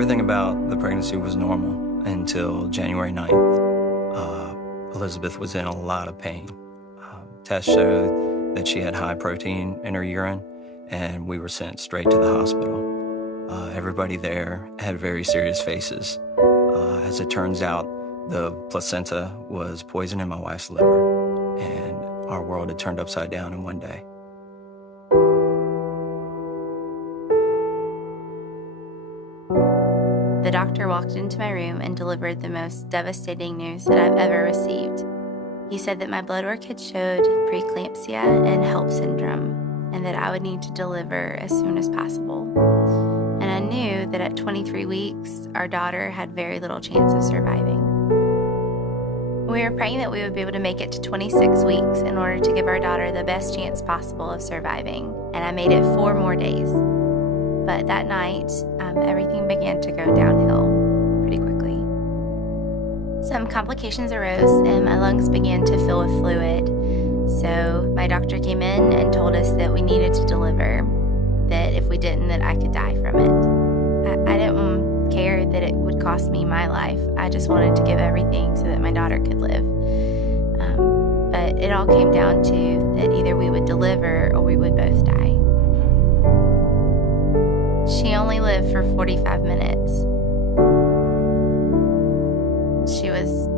Everything about the pregnancy was normal until January 9th. Elizabeth was in a lot of pain. Tests showed that she had high protein in her urine, and we were sent straight to the hospital. Everybody there had very serious faces. As it turns out, the placenta was poisoned in my wife's liver, and our world had turned upside down in one day. The doctor walked into my room and delivered the most devastating news that I've ever received. He said that my blood work had showed preeclampsia and HELLP syndrome, and that I would need to deliver as soon as possible. And I knew that at 23 weeks, our daughter had very little chance of surviving. We were praying that we would be able to make it to 26 weeks in order to give our daughter the best chance possible of surviving, and I made it 4 more days. But that night, everything began to go downhill pretty quickly. Some complications arose and my lungs began to fill with fluid. So my doctor came in and told us that we needed to deliver, that if we didn't, that I could die from it. I didn't care that it would cost me my life. I just wanted to give everything so that my daughter could live. But it all came down to that either we would deliver or we would both die. She only lived for 45 minutes. She was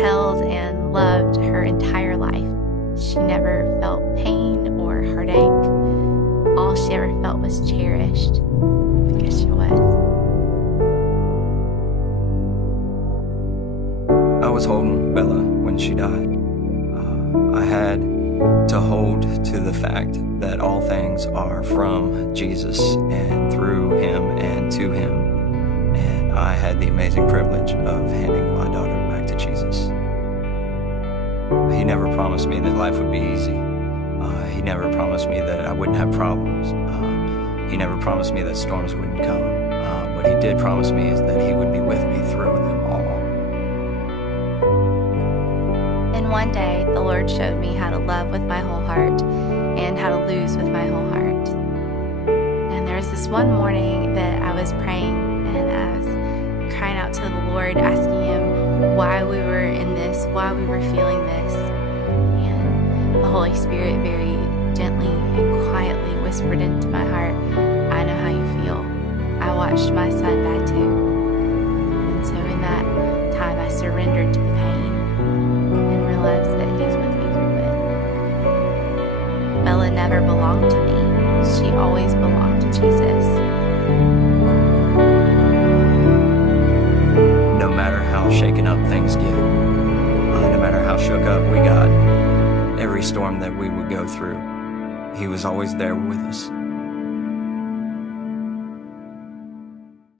held and loved her entire life. She never felt pain or heartache. All she ever felt was cherished, because she was. I was holding Bella when she died. I had to hold to the fact that all things are from Jesus and through him and to him. And I had the amazing privilege of handing my daughter back to Jesus. He never promised me that life would be easy. He never promised me that I wouldn't have problems. He never promised me that storms wouldn't come. What he did promise me is that he would be with me through them all. And one day, the Lord showed me how to love with my whole heart and how to lose with my whole heart. And there was this one morning that I was praying and I was crying out to the Lord, asking him why we were in this, why we were feeling this. And the Holy Spirit very gently and quietly whispered into my heart, I know how you feel. I watched my son die too. And so in that time, I surrendered to the pain and realized that he's with me through it. Bella never belonged to me. She always belonged to Jesus. No matter how shaken up things get, no matter how shook up we got, every storm that we would go through, he was always there with us.